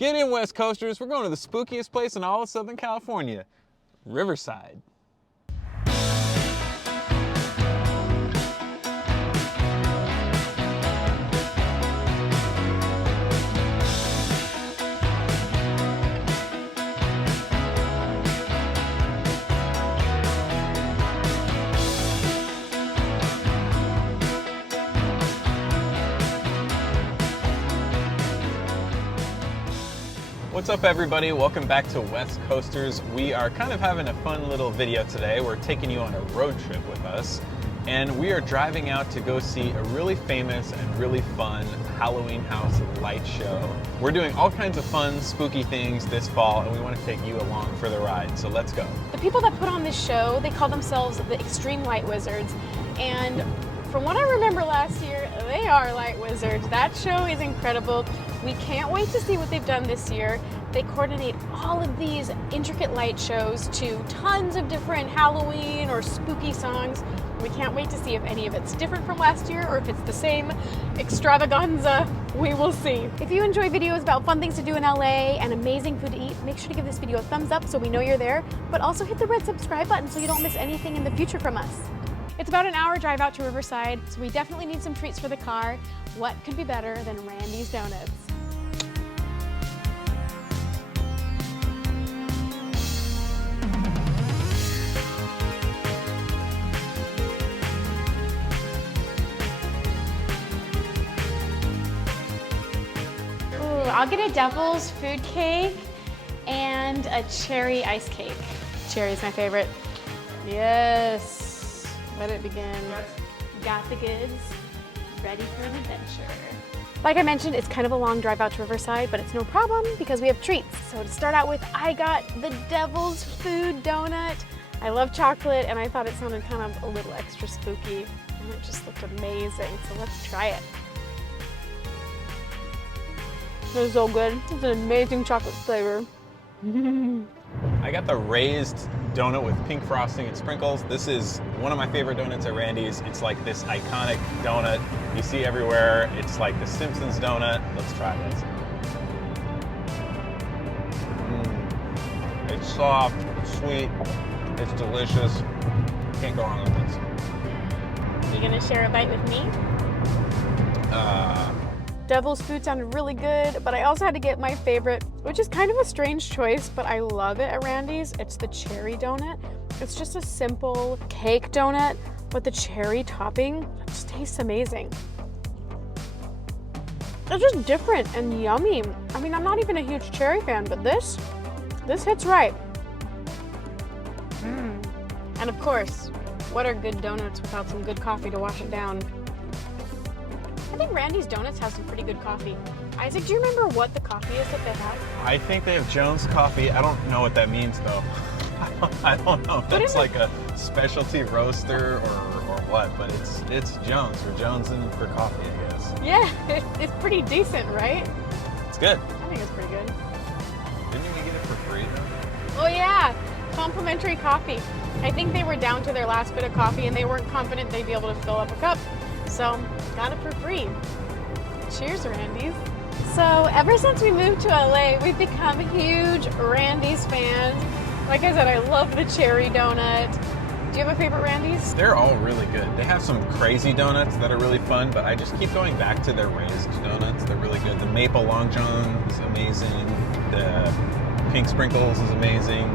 Get in, West Coasters. We're going to the spookiest place in all of Southern California, Riverside. What's up, everybody? Welcome back to West Coasters. We are kind of having a fun little video today. We're taking you on a road trip with us, and we are driving out to go see a really famous and really fun Halloween house light show. We're doing all kinds of fun, spooky things this fall, and we want to take you along for the ride, so let's go. The people that put on this show, they call themselves the Xtreme Light Wizards, and from what I remember last year, they are light wizards. That show is incredible. We can't wait to see what they've done this year. They coordinate all of these intricate light shows to tons of different Halloween or spooky songs. We can't wait to see if any of it's different from last year or if it's the same extravaganza. We will see. If you enjoy videos about fun things to do in LA and amazing food to eat, make sure to give this video a thumbs up so we know you're there, but also hit the red subscribe button so you don't miss anything in the future from us. It's about an hour drive out to Riverside, so we definitely need some treats for the car. What could be better than Randy's Donuts? Ooh, I'll get a Devil's food cake and a cherry ice cake. Cherry's my favorite. Yes. Let it begin. Got the goods. Ready for an adventure. Like I mentioned, it's kind of a long drive out to Riverside, but it's no problem because we have treats. So to start out with, I got the Devil's Food Donut. I love chocolate, and I thought it sounded kind of a little extra spooky, and it just looked amazing. So let's try it. This is so good. It's an amazing chocolate flavor. I got the raised donut with pink frosting and sprinkles. This is one of my favorite donuts at Randy's. It's like this iconic donut you see everywhere. It's like the Simpsons donut. Let's try this. It's soft, it's sweet, it's delicious. Can't go wrong with this. You gonna share a bite with me? Devil's Food sounded really good, but I also had to get my favorite, which is kind of a strange choice, but I love it at Randy's. It's the cherry donut. It's just a simple cake donut, but the cherry topping just tastes amazing. It's just different and yummy. I mean, I'm not even a huge cherry fan, but this hits right. And of course, what are good donuts without some good coffee to wash it down? I think Randy's Donuts has some pretty good coffee. Isaac, do you remember what the coffee is that they have? I think they have Jones coffee. I don't know what that means, though. I don't know if that's like a specialty roaster or what, but it's Jones. We're jonesing for coffee, I guess. Yeah, it's pretty decent, right? It's good. I think it's pretty good. Didn't we get it for free, though? Oh yeah, complimentary coffee. I think they were down to their last bit of coffee and they weren't confident they'd be able to fill up a cup. So, got it for free. Cheers, Randy's. So, ever since we moved to LA, we've become huge Randy's fans. Like I said, I love the cherry donut. Do you have a favorite Randy's? They're all really good. They have some crazy donuts that are really fun, but I just keep going back to their raised donuts. They're really good. The maple long john is amazing. The pink sprinkles is amazing.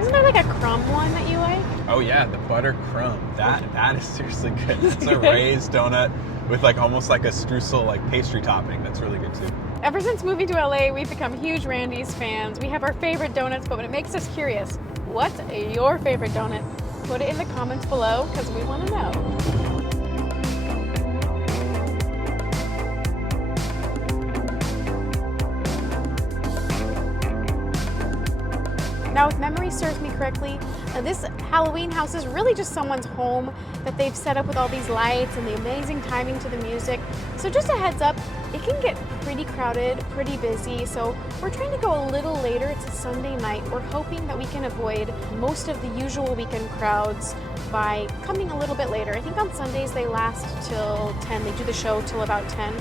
Isn't there like a crumb one that you like? Oh yeah, the butter crumb. That is seriously good. It's a raised donut with like almost like a streusel like pastry topping. That's really good too. Ever since moving to LA, we've become huge Randy's fans. We have our favorite donuts, but it makes us curious. What's your favorite donut? Put it in the comments below because we want to know. Now, if memory serves me correctly, this Halloween house is really just someone's home that they've set up with all these lights and the amazing timing to the music. So just a heads up, it can get pretty crowded, pretty busy. So we're trying to go a little later. It's a Sunday night. We're hoping that we can avoid most of the usual weekend crowds by coming a little bit later. I think on Sundays they last till 10. They do the show till about 10.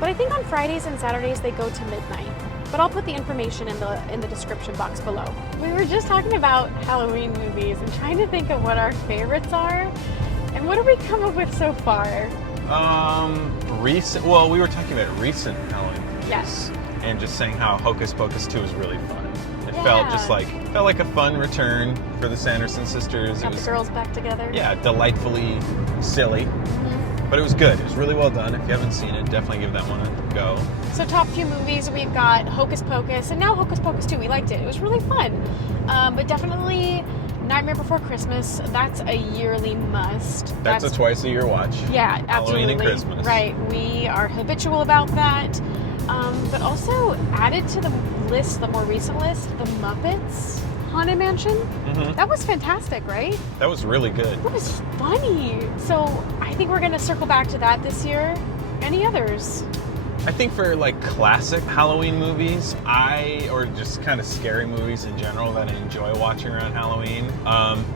But I think on Fridays and Saturdays they go to midnight. but I'll put the information in the description box below. We were just talking about Halloween movies and trying to think of what our favorites are. And what have we come up with so far? Well, we were talking about recent Halloween movies. Yes. And just saying how Hocus Pocus 2 was really fun. It Yeah. felt like a fun return for the Sanderson sisters. Got It was, the girls back together. yeah, delightfully silly. But it was good. It was really well done. If you haven't seen it, definitely give that one a go. So top few movies, we've got Hocus Pocus, and now Hocus Pocus 2. We liked it. It was really fun. But definitely Nightmare Before Christmas. That's a yearly must. That's a twice a year watch. Yeah, absolutely. Halloween and Christmas. Right. We are habitual about that. But also added to the list, the more recent list, the Muppets Haunted Mansion. That was fantastic, right? That was really good. It was funny. So I think we're going to circle back to that this year. Any others? I think for like classic Halloween movies, or just kind of scary movies in general that I enjoy watching around Halloween,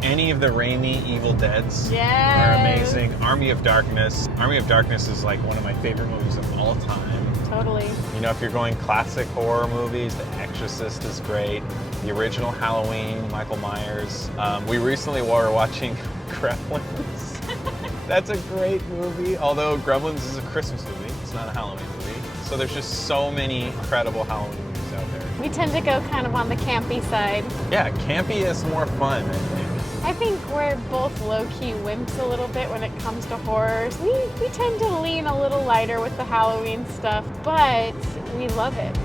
any of the Raimi Evil Deads are amazing. Army of Darkness. Army of Darkness is like one of my favorite movies of all time. Totally. You know, if you're going classic horror movies, The Exorcist is great. The original Halloween, Michael Myers. We recently were watching Gremlins. That's a great movie, although Gremlins is a Christmas movie. It's not a Halloween movie. So there's just so many incredible Halloween movies out there. We tend to go kind of on the campy side. Yeah, campy is more fun, I think. I think we're both low-key wimps a little bit when it comes to horrors. We tend to lean a little lighter with the Halloween stuff, but we love it.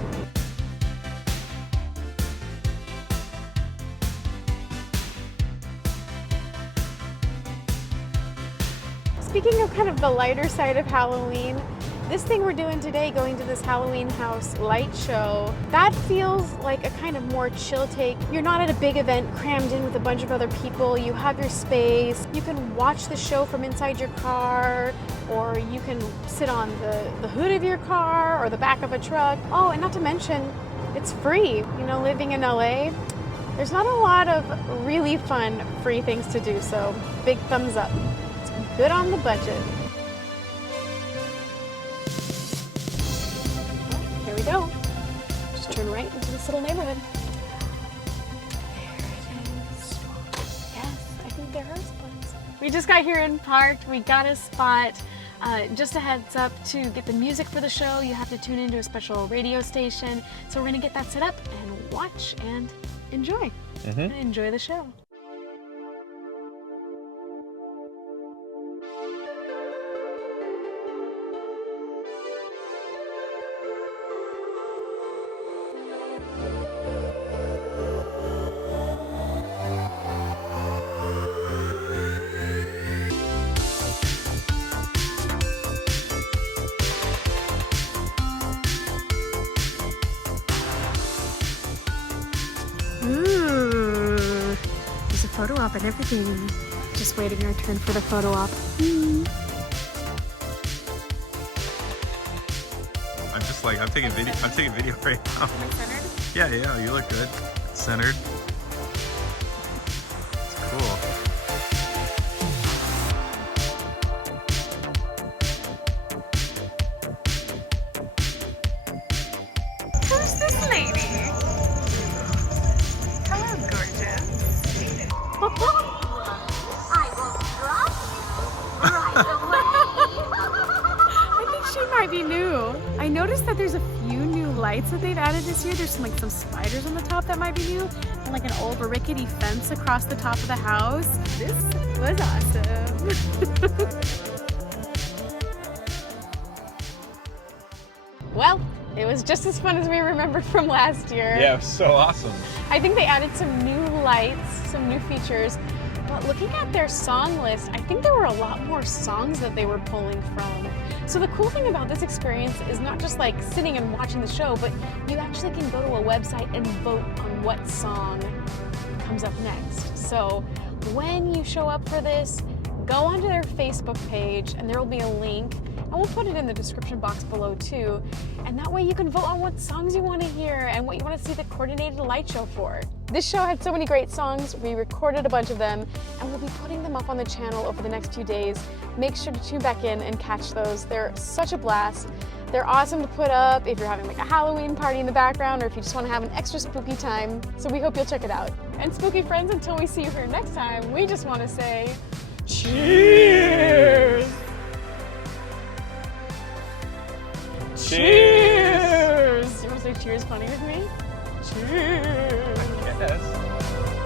Speaking of kind of the lighter side of Halloween, this thing we're doing today, going to this Halloween house light show, that feels like a kind of more chill take. You're not at a big event crammed in with a bunch of other people. You have your space. You can watch the show from inside your car, or you can sit on the hood of your car or the back of a truck. Oh, and not to mention, it's free. You know, living in LA, there's not a lot of really fun free things to do, so big thumbs up. It's good on the budget. Here we go. Just turn right into this little neighborhood. There it is. Yes, I think there are spots. We just got here and parked. We got a spot. Just a heads up, to get the music for the show, you have to tune into a special radio station. So we're gonna get that set up and watch and enjoy. And enjoy the show. There's a photo op and everything. Just waiting our turn for the photo op. I'm taking video right now. Am I centered? Yeah, you look good. Centered. It's cool. Who's this lady? Hello, gorgeous. I will drop right away. I think she might be new. I noticed that there's a few new lights that they've added this year. There's some spiders on the top that might be new, and like an old rickety fence across the top of the house. This was awesome. Well, it was just as fun as we remembered from last year. Yeah, it was so awesome. I think they added some new lights, some new features. But looking at their song list, I think there were a lot more songs that they were pulling from. So the cool thing about this experience is not just like sitting and watching the show, but you actually can go to a website and vote on what song comes up next. So when you show up for this, go onto their Facebook page and there will be a link. And we'll put it in the description box below too. And that way you can vote on what songs you want to hear and what you want to see the coordinated light show for. This show had so many great songs. We recorded a bunch of them and we'll be putting them up on the channel over the next few days. Make sure to tune back in and catch those. They're such a blast. They're awesome to put up if you're having like a Halloween party in the background or if you just want to have an extra spooky time. So we hope you'll check it out. And spooky friends, until we see you here next time, we just want to say cheers! Cheers! You want to say cheers funny with me? Cheers! Yes.